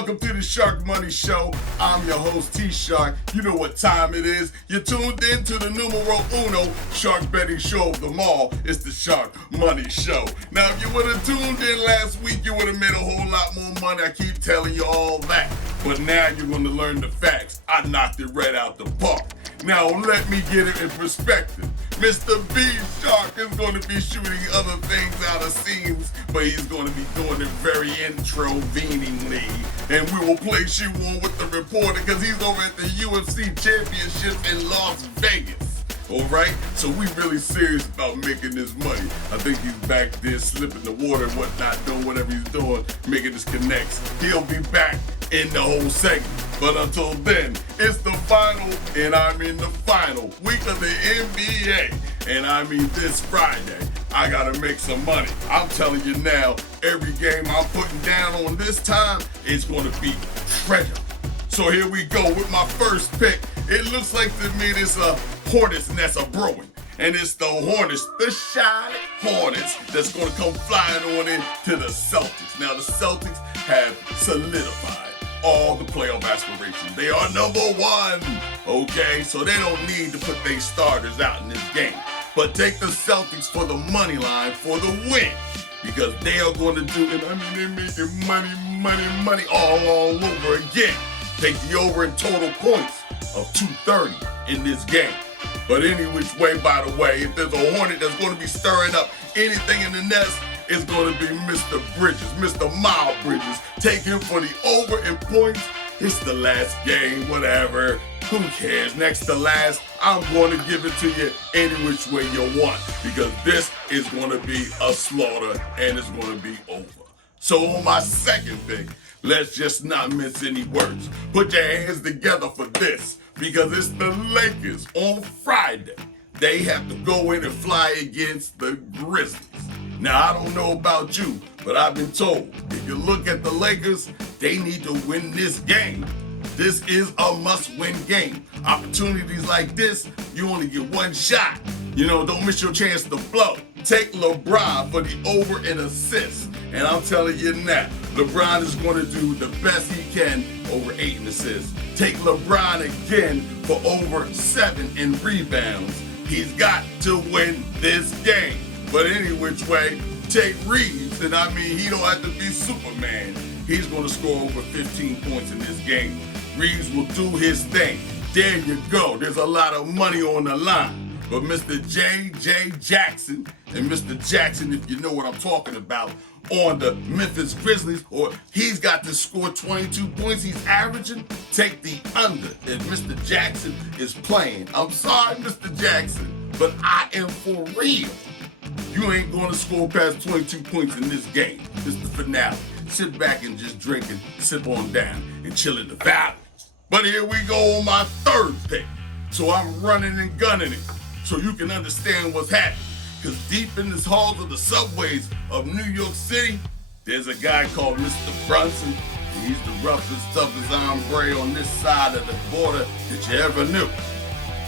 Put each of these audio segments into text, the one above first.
welcome to the Sharkmoney Show. I'm your host, T-Shark. You know what time it is. You're tuned in to the numero uno shark betting show of them all. It's the Sharkmoney Show. Now, if you would have tuned in last week, you would have made a whole lot more money. I keep telling you all that. But now you're going to learn the facts. I knocked it right out the park. Now, let me get it in perspective. Mr. B Shark is going to be shooting other things out of scenes, but he's going to be doing it very introveningly. And we will place you on with the reporter because he's over at the UFC Championship in Las Vegas. All right? So we really serious about making this money. I think he's back there slipping the water and whatnot, doing whatever he's doing, making his connects. He'll be back in the whole segment. But until then, it's the final, and I mean the final week of the NBA. And I mean this Friday, I gotta make some money. I'm telling you now, every game I'm putting down on this time is gonna be treasure. So here we go with my first pick. It looks like to me this Hornets nest are brewing. And it's the Hornets, the Charlotte Hornets, that's going to come flying on into the Celtics. Now, the Celtics have solidified all the playoff aspirations. They are number one, okay? So they don't need to put their starters out in this game. But take the Celtics for the money line for the win. Because they are going to do it. I mean, they're making money all over again. Take the over in total points of 230 in this game. But any which way, by the way, if there's a Hornet that's going to be stirring up anything in the nest, it's going to be Mr. Bridges, Mr. Miles Bridges. Take him for the over in points. It's the last game, whatever. Who cares? Next to last, I'm going to give it to you any which way you want because this is going to be a slaughter and it's going to be over. So on my second pick, let's just not mince any words. Put your hands together for this because it's the Lakers on Friday. They have to go in and fly against the Grizzlies. Now, I don't know about you, but I've been told if you look at the Lakers, they need to win this game. This is a must-win game. Opportunities like this, you only get one shot. You know, don't miss your chance to blow. Take LeBron for the over in assists. And I'm telling you now, LeBron is going to do the best he can over 8 in assists. Take LeBron again for over 7 in rebounds. He's got to win this game. But any which way, take Reeves, and I mean, he don't have to be Superman. He's going to score over 15 points in this game. Reeves will do his thing. There you go. There's a lot of money on the line. But Mr. J.J. Jackson, and Mr. Jackson, if you know what I'm talking about, on the Memphis Grizzlies, or he's got to score 22 points he's averaging, take the under. If Mr. Jackson is playing, I'm sorry, Mr. Jackson, but I am for real. You ain't going to score past 22 points in this game. It's the finale. Sit back and just drink and sip on down and chill in the valley. But here we go on my third pick. So I'm running and gunning it so you can understand what's happening. Because deep in the halls of the subways of New York City, there's a guy called Mr. Brunson. He's the roughest, toughest hombre on this side of the border that you ever knew.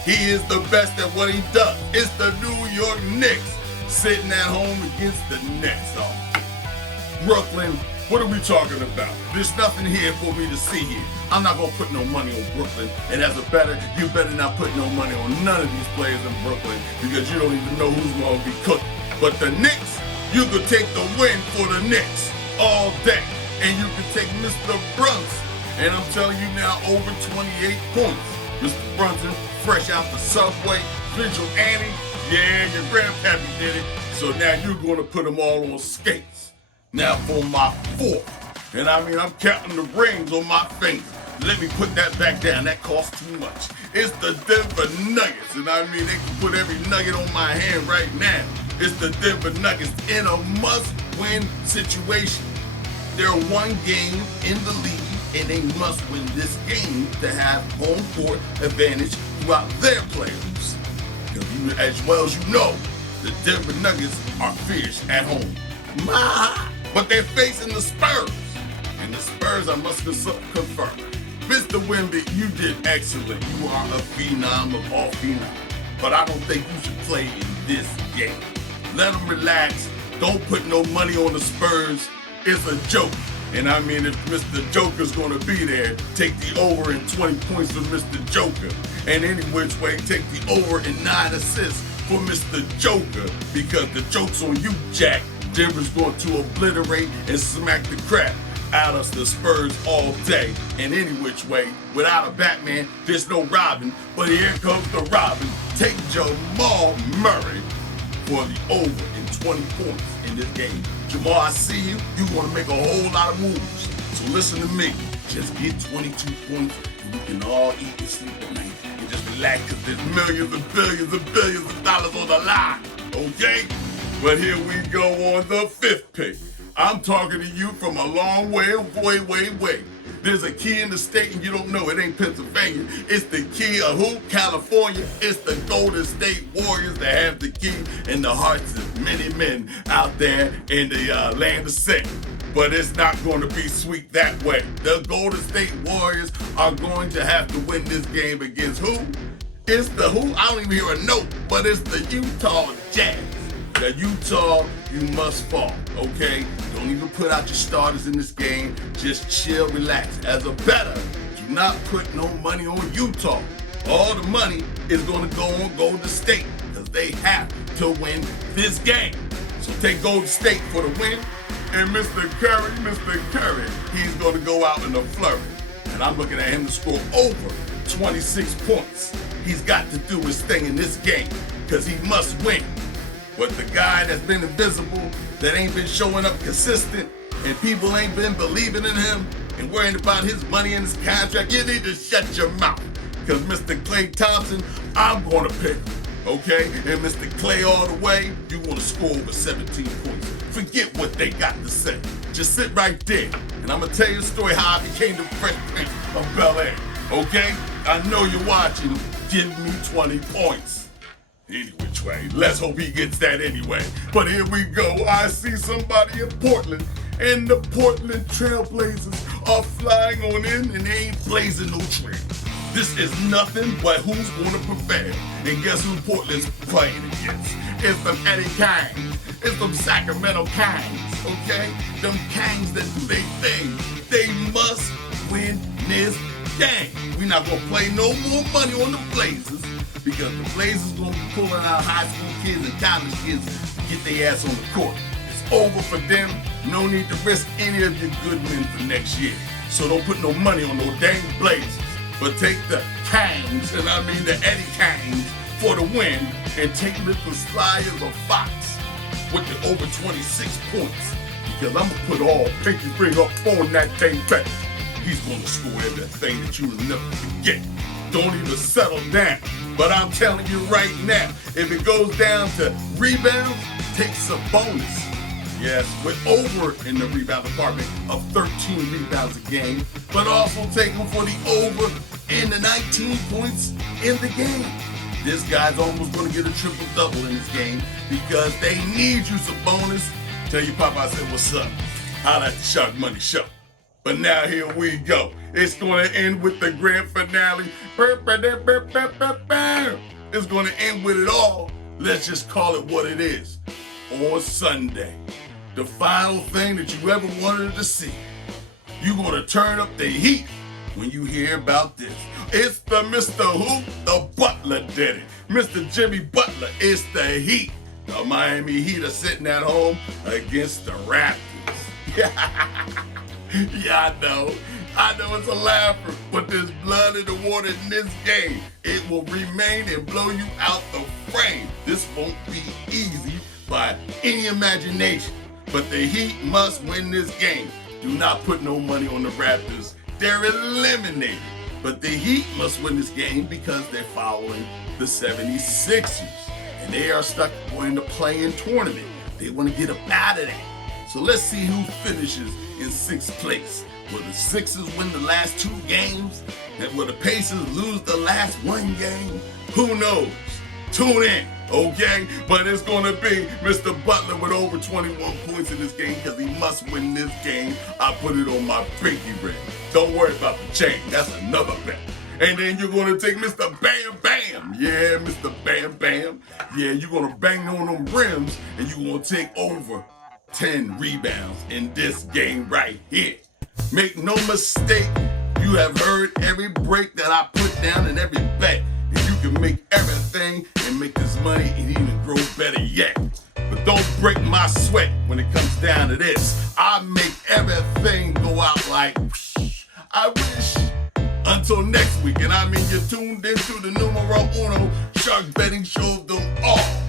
He is the best at what he does. It's the New York Knicks sitting at home against the Nets. Brooklyn, what are we talking about? There's nothing here for me to see here. I'm not going to put no money on Brooklyn. And as a bettor, you better not put no money on none of these players in Brooklyn because you don't even know who's going to be cooking. But the Knicks, you could take the win for the Knicks all day. And you can take Mr. Brunson. And I'm telling you now, over 28 points. Mr. Brunson, fresh out the subway, Vigil Annie. Yeah, your grandpappy did it. So now you're going to put them all on skates. Now for my fourth. And I mean, I'm counting the rings on my fingers. Let me put that back down. That costs too much. It's the Denver Nuggets. And I mean, they can put every nugget on my hand right now. It's the Denver Nuggets in a must-win situation. They're one game in the league, and they must win this game to have home court advantage throughout their playoffs. As well as you know, the Denver Nuggets are fierce at home. But they're facing the Spurs. And the Spurs, I must confirm. Mr. Wemby, you did excellent. You are a phenom of all phenoms. But I don't think you should play in this game. Let them relax. Don't put no money on the Spurs. It's a joke. And I mean, if Mr. Joker's going to be there, take the over in 20 points for Mr. Joker. And any which way, take the over in 9 assists for Mr. Joker. Because the joke's on you, Jack. Denver's going to obliterate and smack the crap out of the Spurs all day. And any which way, without a Batman, there's no Robin. But here comes the Robin. Take Jamal Murray for the over in 20 points in this game. Jamal, I see you. You're going to make a whole lot of moves. So listen to me. Just get 22 points and we can all eat and sleep at night. And just relax because there's millions and billions and billions of dollars on the line. Okay? But here we go on the 5th pick. I'm talking to you from a long way. There's a key in the state and you don't know. It ain't Pennsylvania. It's the key of who? California. It's the Golden State Warriors that have the key in the hearts of many men out there in the land of sin. But it's not going to be sweet that way. The Golden State Warriors are going to have to win this game against who? It's the who? I don't even hear a note, but it's the Utah Jazz. Now, Utah, you must fall, okay? Don't even put out your starters in this game. Just chill, relax. As a bettor, do not put no money on Utah. All the money is going to go on Golden State because they have to win this game. So take Golden State for the win. And Mr. Curry, he's going to go out in a flurry. And I'm looking at him to score over 26 points. He's got to do his thing in this game because he must win. But the guy that's been invisible, that ain't been showing up consistent, and people ain't been believing in him and worrying about his money and his contract, you need to shut your mouth. Because Mr. Klay Thompson, I'm going to pick him, okay? And Mr. Klay all the way, you're going to score over 17 points. Forget what they got to say. Just sit right there. And I'm going to tell you the story how I became the Fresh Prince of Bel-Air, okay? I know you're watching. Give me 20 points. Any which way. Let's hope he gets that anyway. But here we go. I see somebody in Portland, and the Portland Trailblazers are flying on in, and they ain't blazing no trail. This is nothing but who's going to prevail. And guess who Portland's playing against? It's them Eddie Kings. It's them Sacramento Kings, okay? Them Kings that do their thing. They must win this game. We're not going to play no more money on the Blazers, because the Blazers going to be pulling out high school kids and college kids to get their ass on the court. It's over for them. No need to risk any of your good men for next year. So don't put no money on no dang Blazers. But take the Kings, and I mean the Eddie Kings, for the win, and take little Sly as a fox with the over 26 points. Because I'm going to put all pinky ring up on that thing back. He's going to score everything that you'll never forget. Don't even settle down. But I'm telling you right now, if it goes down to rebounds, take some bonus. Yes, we're over in the rebound department of 13 rebounds a game, but also take them for the over in the 19 points in the game. This guy's almost going to get a triple-double in this game because they need you some bonus. Tell your papa I said, what's up? Holla at the Shark Money Show. But now here we go. It's going to end with the grand finale. It's going to end with it all. Let's just call it what it is. On Sunday, the final thing that you ever wanted to see. You're going to turn up the heat when you hear about this. It's the Mr. Who? The Butler did it. Mr. Jimmy Butler. It's the Heat. The Miami Heat are sitting at home against the Raptors. Yeah, I know it's a laugher, but there's blood in the water in this game. It will remain and blow you out the frame. This won't be easy by any imagination, but the Heat must win this game. Do not put no money on the Raptors. They're eliminated. But the Heat must win this game because they're following the 76ers. And they are stuck in the play-in tournament. They want to get up out of there. So let's see who finishes in 6th place. Will the Sixers win the last 2 games? And will the Pacers lose the last 1 game? Who knows? Tune in, okay? But it's going to be Mr. Butler with over 21 points in this game because he must win this game. I put it on my pinky ring. Don't worry about the chain. That's another bet. And then you're going to take Mr. Bam Bam. Yeah, Mr. Bam Bam. Yeah, you're going to bang on them rims and you're going to take over 10 rebounds in this game right here. Make no mistake, you have heard every break that I put down and every bet. And you can make everything and make this money and even grow better yet. But don't break my sweat when it comes down to this. I make everything go out like whoosh. I wish. Until next week, and I mean you're tuned into the numero uno Shark Betting Show them all.